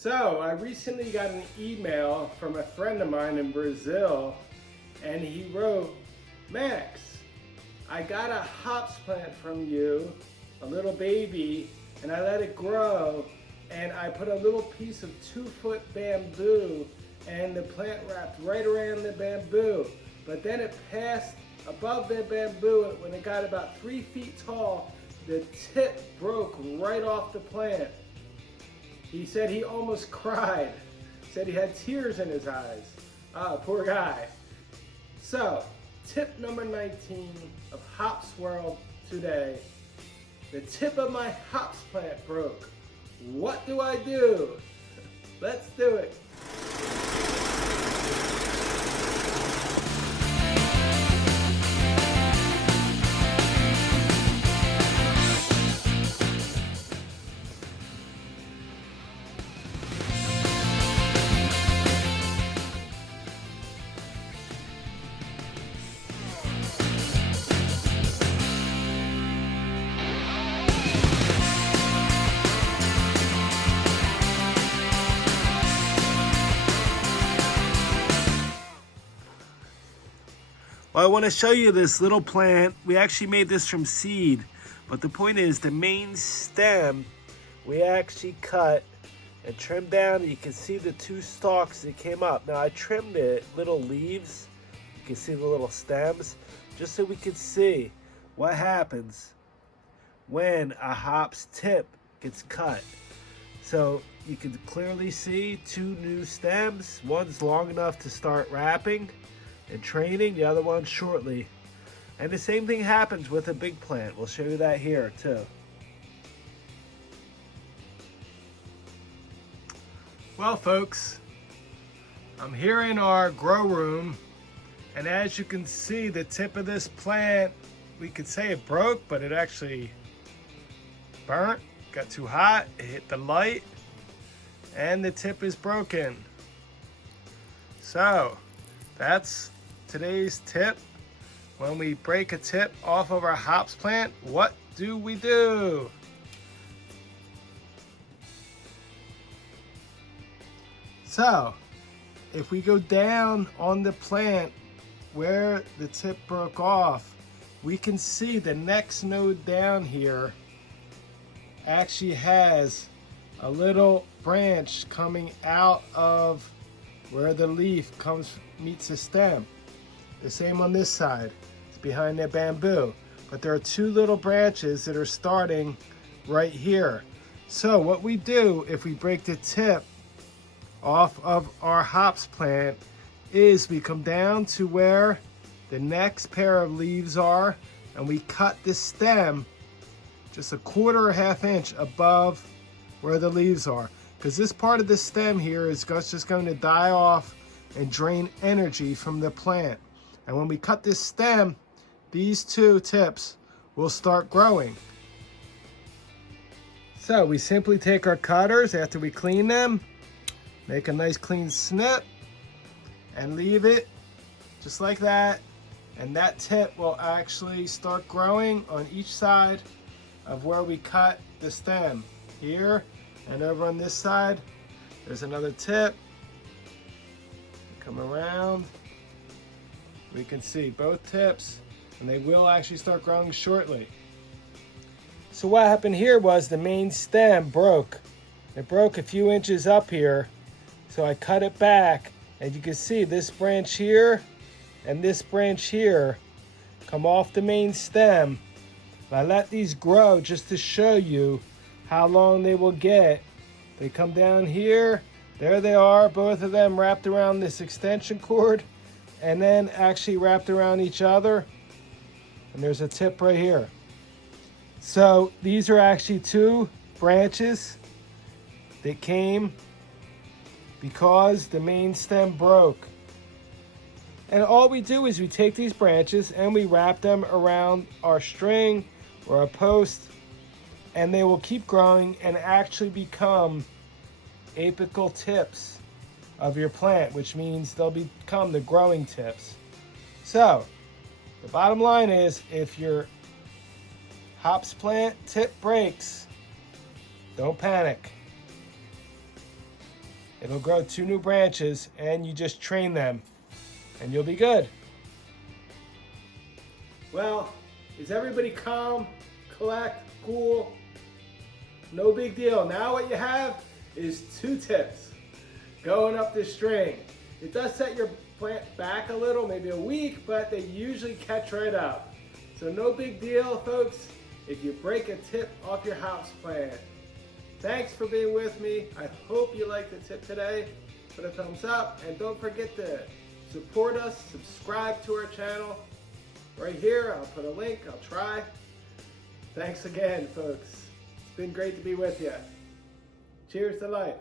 So I recently got an email from a friend of mine in Brazil, and he wrote, "Max, I got a hops plant from you, a little baby, and I let it grow, and I put a little piece of 2-foot bamboo, and the plant wrapped right around the bamboo. But then it passed above the bamboo, and when it got about 3 feet tall, the tip broke right off the plant." He said he almost cried. Said he had tears in his eyes. Ah, poor guy. So, tip number 19 of Hops World today. The tip of my hops plant broke. What do I do? Let's do it. Well, I want to show you this little plant. We actually made this from seed, but the point is the main stem we actually cut and trimmed down. You can see the 2 stalks that came up. Now I trimmed the little leaves. You can see the little stems, just so we could see what happens when a hops tip gets cut. So you can clearly see 2 new stems. One's long enough to start wrapping and training, the other one shortly. And the same thing happens with a big plant. We'll show you that here too. Well, folks, I'm here in our grow room, and as you can see, the tip of this plant, we could say it broke, but it actually burnt, got too hot, it hit the light, and the tip is broken. So that's today's tip. When we break a tip off of our hops plant, what do we do? So, if we go down on the plant where the tip broke off, we can see the next node down here actually has a little branch coming out of where the leaf meets the stem. The same on this side. It's behind that bamboo. But there are 2 little branches that are starting right here. So what we do if we break the tip off of our hops plant is we come down to where the next pair of leaves are, and we cut the stem just 1/4 or 1/2 inch above where the leaves are. Because this part of the stem here is just going to die off and drain energy from the plant. And when we cut this stem, these 2 tips will start growing. So we simply take our cutters after we clean them, make a nice clean snip, and leave it just like that. And that tip will actually start growing on each side of where we cut the stem. Here and over on this side, there's another tip. Come around. We can see both tips, and they will actually start growing shortly. So what happened here was the main stem broke. It broke a few inches up here, so I cut it back, and you can see this branch here and this branch here come off the main stem. I let these grow just to show you how long they will get. They come down here, there they are, both of them wrapped around this extension cord, and then actually wrapped around each other. And there's a tip right here. So these are actually 2 branches that came because the main stem broke. And all we do is we take these branches and we wrap them around our string or a post, and they will keep growing and actually become apical tips of your plant, which means they'll become the growing tips. So the bottom line is, if your hops plant tip breaks, don't panic. It'll grow 2 new branches, and you just train them, and you'll be good. Well, is everybody calm, collect, cool? No big deal. Now what you have is 2 tips going up this string. It does set your plant back a little, maybe a week, but they usually catch right up. So no big deal, folks, if you break a tip off your house plant. Thanks for being with me. I hope you liked the tip today. Put a thumbs up, and don't forget to support us, subscribe to our channel. Right here, I'll put a link, I'll try. Thanks again, folks. It's been great to be with you. Cheers to life.